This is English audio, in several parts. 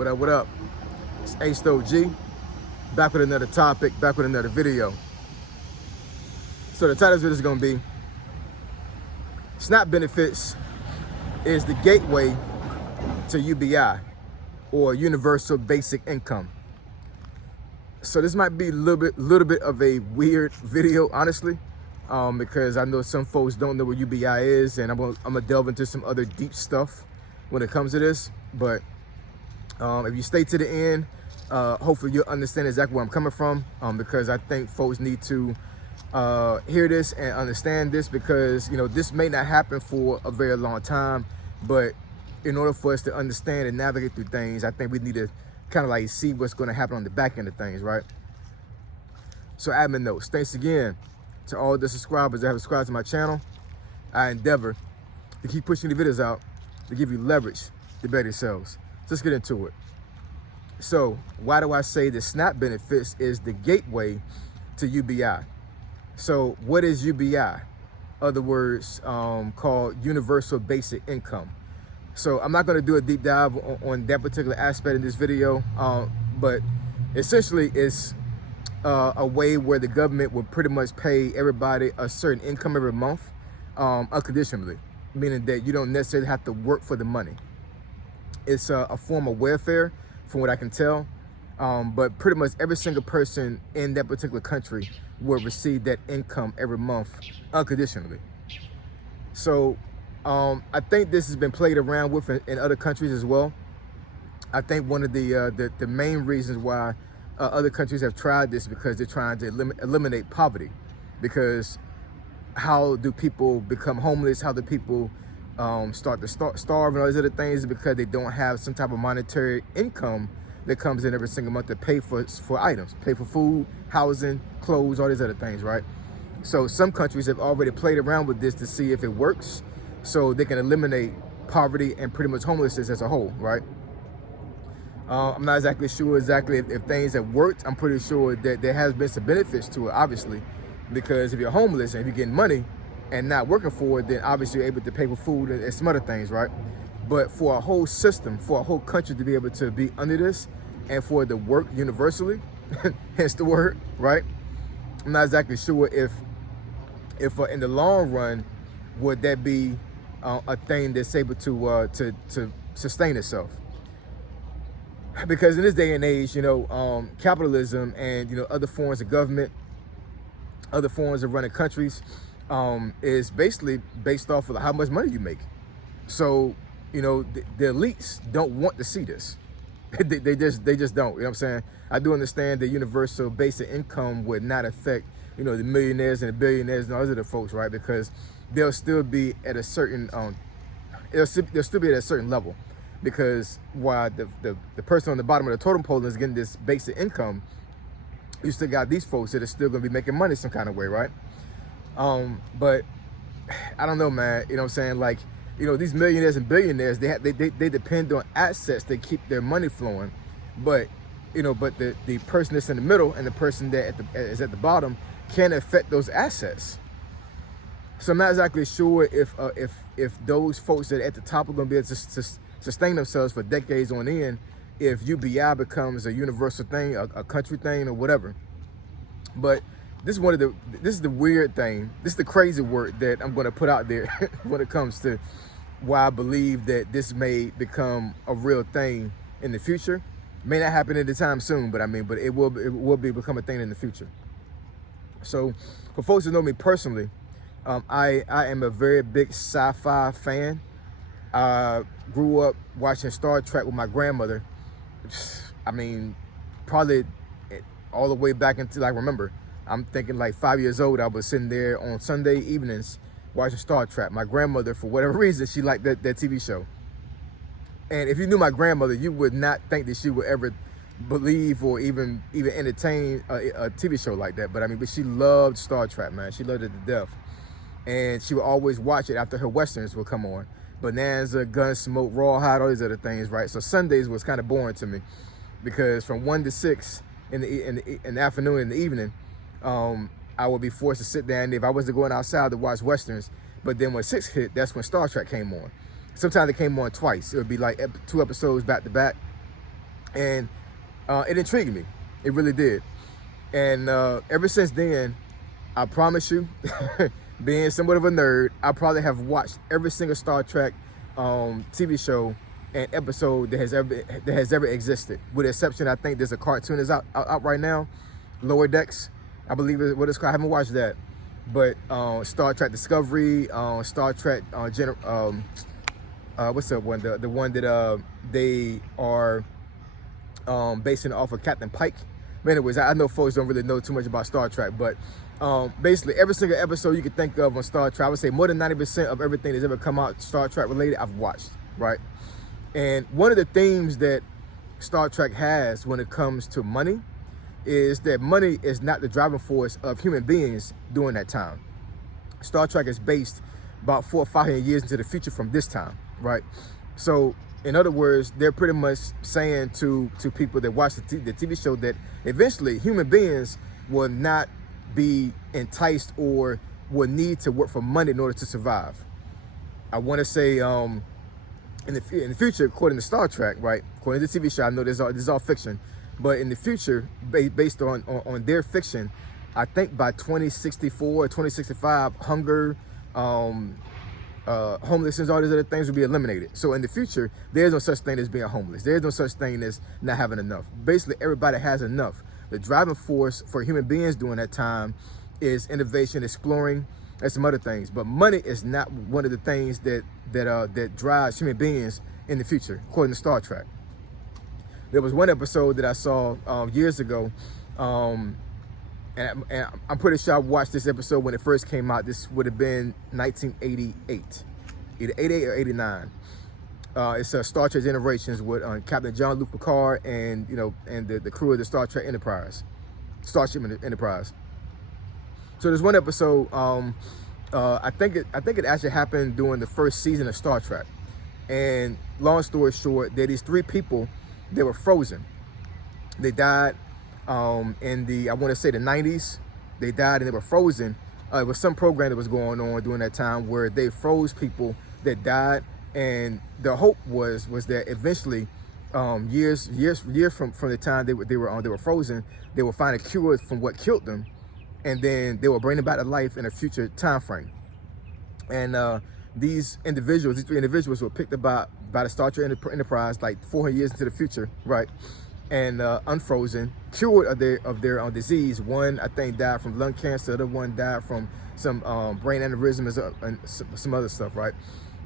What up? It's H-O-G, back with another topic, back with another video. So the title of this is gonna be, SNAP benefits is the gateway to UBI, or Universal Basic Income. So this might be a little bit of a weird video, honestly, because I know some folks don't know what UBI is, and I'm gonna delve into some other deep stuff when it comes to this. But if you stay to the end, hopefully you'll understand exactly where I'm coming from, because I think folks need to hear this and understand this, because this may not happen for a very long time, but in order for us to understand and navigate through things, I think we need to kind of like see what's going to happen on the back end of things, right? So admin notes, thanks again to all the subscribers that have subscribed to my channel. I endeavor to keep pushing the videos out to give you leverage to better yourselves. So let's get into it. So why do I say the SNAP benefits is the gateway to UBI? So what is UBI? Other words, called Universal Basic Income. So I'm not going to do a deep dive on that particular aspect in this video, but essentially it's a way where the government will pretty much pay everybody a certain income every month, unconditionally, meaning that you don't necessarily have to work for the money. It's a form of welfare, from what I can tell, but pretty much every single person in that particular country will receive that income every month unconditionally. So I think this has been played around with in other countries as well. I think one of the main reasons why other countries have tried this, because they're trying to eliminate poverty. Because how do people become homeless? How do people start to starve and all these other things? Because they don't have some type of monetary income that comes in every single month to pay for items, pay for food, housing, clothes, all these other things, right? So some countries have already played around with this to see if it works, so they can eliminate poverty and pretty much homelessness as a whole, right? I'm not exactly sure if things have worked. I'm pretty sure that there has been some benefits to it, obviously, because if you're homeless and if you're getting money and not working for it, then obviously you're able to pay for food and some other things, right? But for a whole system, for a whole country to be able to be under this and for it to work universally, hence the word, right? I'm not exactly sure if in the long run, would that be a thing that's able to sustain itself. Because in this day and age, capitalism and other forms of government, other forms of running countries, is basically based off of how much money you make. So the elites don't want to see this. they just don't. You know what I'm saying? I do understand that universal basic income would not affect the millionaires and the billionaires and all those other folks, right? Because they'll still be at a certain they'll still be at a certain level. Because while the person on the bottom of the totem pole is getting this basic income, you still got these folks that are still going to be making money some kind of way, right? But I don't know, man. You know what I'm saying? Like, these millionaires and billionaires, they depend on assets that keep their money flowing. But the person that's in the middle and the person that is at the bottom can affect those assets. So I'm not exactly sure if those folks that are at the top are going to be able to sustain themselves for decades on end, if UBI becomes a universal thing, a country thing, or whatever. But this is the weird thing. This is the crazy word that I'm going to put out there when it comes to why I believe that this may become a real thing in the future. May not happen anytime soon, but it will become a thing in the future. So for folks who know me personally, I am a very big sci-fi fan. I grew up watching Star Trek with my grandmother. Probably all the way back until I remember. I'm thinking like 5 years old, I was sitting there on Sunday evenings watching Star Trek. My grandmother, for whatever reason, she liked that TV show. And if you knew my grandmother, you would not think that she would ever believe or even entertain a TV show like that. But she loved Star Trek, man. She loved it to death. And she would always watch it after her Westerns would come on. Bonanza, Gunsmoke, Rawhide, all these other things, right? So Sundays was kind of boring to me, because from 1 to 6 in the afternoon and the evening, I would be forced to sit down if I wasn't going outside to watch Westerns. But then when 6 hit, that's when Star Trek came on. Sometimes it came on twice. It would be like 2 episodes back to back. And it intrigued me. It really did. And ever since then, I promise you, being somewhat of a nerd, I probably have watched every single Star Trek TV show and episode that has ever existed, with the exception, I think there's a cartoon that's out right now, Lower Decks, I believe is what it's called. I haven't watched that, but Star Trek Discovery, Star Trek what's that one? The one that they are basing it off of Captain Pike. But anyways, I know folks don't really know too much about Star Trek, but basically every single episode you can think of on Star Trek, I would say more than 90% of everything that's ever come out Star Trek related, I've watched, right? And one of the themes that Star Trek has when it comes to money is that money is not the driving force of human beings during that time. Star Trek is based about 400 or 500 years into the future from this time, right? So in other words, they're pretty much saying to people that watch the TV show that eventually human beings will not be enticed or will need to work for money in order to survive. I want to say in the future, according to Star Trek, right? According to the TV show, I know this is all fiction, but in the future, based on their fiction, I think by 2064 or 2065, hunger, homelessness, all these other things will be eliminated. So in the future, there's no such thing as being homeless. There's no such thing as not having enough. Basically, everybody has enough. The driving force for human beings during that time is innovation, exploring, and some other things. But money is not one of the things that drives human beings in the future, according to Star Trek. There was one episode that I saw years ago, and I'm pretty sure I watched this episode when it first came out. This would have been 1988, either 88 or 89. It's Star Trek Generations with Captain Jean-Luc Picard and the crew of the Starship Enterprise. So there's one episode. I think it actually happened during the first season of Star Trek. And long story short, there are these three people that were frozen. They died in the, I want to say, the 90s. They died and they were frozen. It was some program that was going on during that time where they froze people that died, and the hope was that eventually, years from the time they were frozen, they would find a cure from what killed them, and then they will bring them back to life in a future time frame. And these three individuals were picked up by the Star Trek Enterprise like 400 years into the future, right? And unfrozen, cured of their disease. One, I think, died from lung cancer. The other one died from some brain aneurysms and some other stuff, right?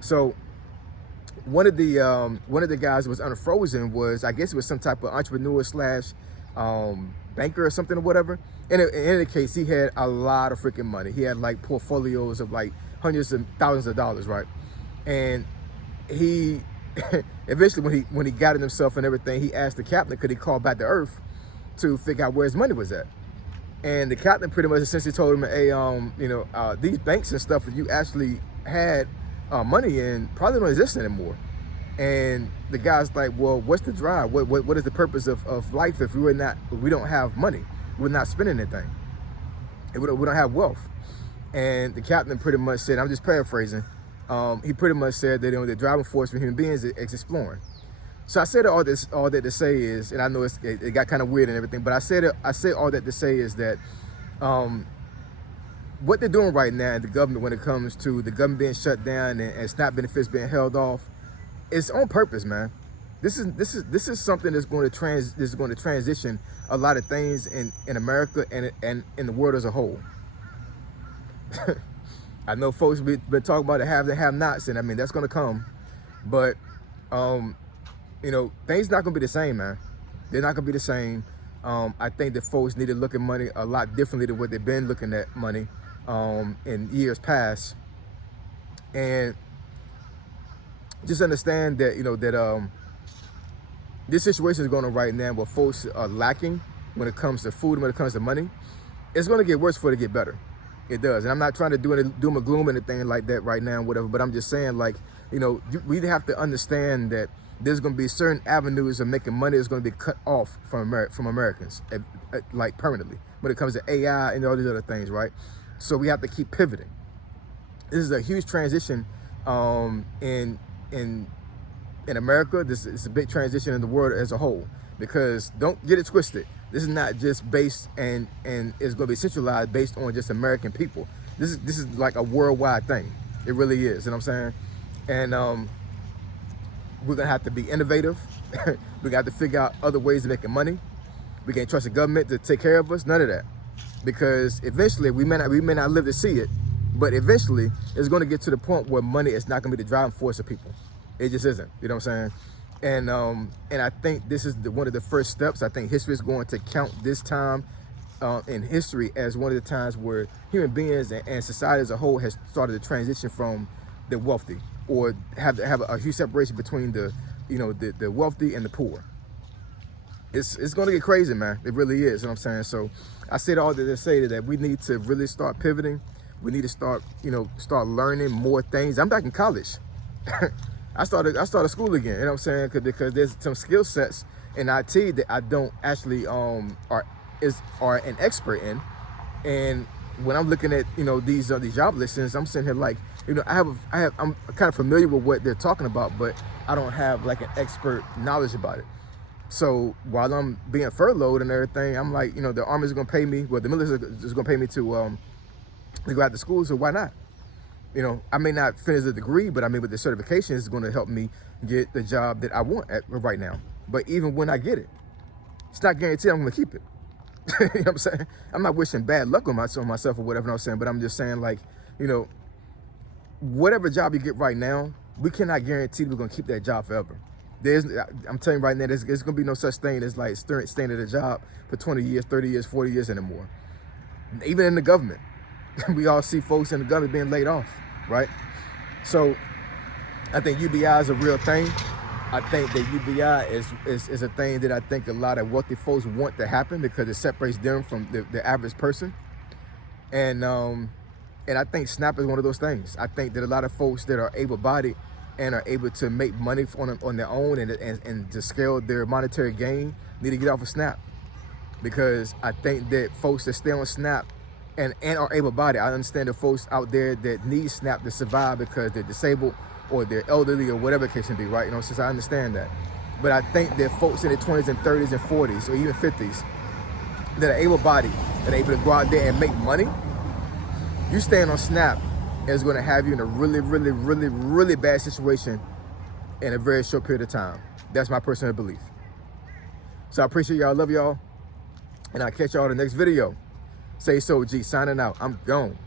So one of the guys who was unfrozen was, I guess it was some type of entrepreneur slash banker or something or whatever. And in any case, he had a lot of freaking money. He had like portfolios of like hundreds of thousands of dollars, right? And he eventually, when he got it himself and everything, he asked the captain, could he call back to Earth to figure out where his money was at? And the captain pretty much essentially told him, hey, these banks and stuff that you actually had money in probably don't exist anymore. And the guy's like, well, what's the drive? What is the purpose of life if we don't have money? We're not spending anything. And we don't have wealth. And the captain pretty much said, I'm just paraphrasing, he pretty much said that the driving force for human beings is exploring. So I said all that to say is, and I know it got kind of weird and everything, but I said all that to say is that what they're doing right now in the government, when it comes to the government being shut down and SNAP benefits being held off, it's on purpose, man. This is something that's going to transition a lot of things in America and in the world as a whole. I know folks been talking about the haves and have-nots, and I mean that's going to come, but things not going to be the same, man. They're not going to be the same. I think that folks need to look at money a lot differently than what they've been looking at money in years past, and just understand that this situation is going on right now where folks are lacking when it comes to food and when it comes to money. It's going to get worse before it get better. It does. And I'm not trying to do any doom or gloom or anything like that right now, whatever, but I'm just saying, like, we have to understand that there's going to be certain avenues of making money that's going to be cut off from Americans, like permanently, when it comes to AI and all these other things, right? So we have to keep pivoting. This is a huge transition in in America, this is a big transition in the world as a whole, because don't get it twisted. This is not just based and it's going to be centralized based on just American people. This is like a worldwide thing. It really is, you know what I'm saying? And we're going to have to be innovative. We got to figure out other ways of making money. We can't trust the government to take care of us, none of that. Because eventually, we may not live to see it, but eventually it's going to get to the point where money is not going to be the driving force of people. It just isn't, you know what I'm saying? And I think this is one of the first steps. I think history is going to count this time in history as one of the times where human beings and society as a whole has started to transition from the wealthy, or have a huge separation between the wealthy and the poor. It's going to get crazy, man. It really is, you know what I'm saying? So I said all that to say that we need to really start pivoting. We need to start learning more things. I'm back in college. I started school again, you know what I'm saying? Because there's some skill sets in IT that I don't actually are an expert in. And when I'm looking at these job listings, I'm sitting here like, I'm kind of familiar with what they're talking about, but I don't have like an expert knowledge about it. So while I'm being furloughed and everything, I'm like, the Army's gonna pay me, well, the military is gonna pay me to go out to school, so why not? I may not finish the degree, but I mean, with the certification is gonna help me get the job that I want right now. But even when I get it, it's not guaranteed I'm gonna keep it. You know what I'm saying? I'm not wishing bad luck on myself or whatever, you know what I'm saying, but I'm just saying, like, whatever job you get right now, we cannot guarantee we're gonna keep that job forever. I'm telling you right now, there's gonna be no such thing as like staying at a job for 20 years, 30 years, 40 years anymore. Even in the government, we all see folks in the government being laid off, right? So I think UBI is a real thing. I think that UBI is a thing that I think a lot of wealthy folks want to happen, because it separates them from the average person. And I think SNAP is one of those things. I think that a lot of folks that are able-bodied and are able to make money on their own and to scale their monetary gain need to get off of SNAP. Because I think that folks that stay on SNAP and are able-bodied, I understand the folks out there that need SNAP to survive because they're disabled or they're elderly or whatever the case may be, right? Since I understand that. But I think that folks in their 20s and 30s and 40s or even 50s that are able-bodied, that are able to go out there and make money, you staying on SNAP is going to have you in a really, really, really, really bad situation in a very short period of time. That's my personal belief. So I appreciate y'all. Love y'all. And I'll catch y'all in the next video. Say so, G. Signing out. I'm gone.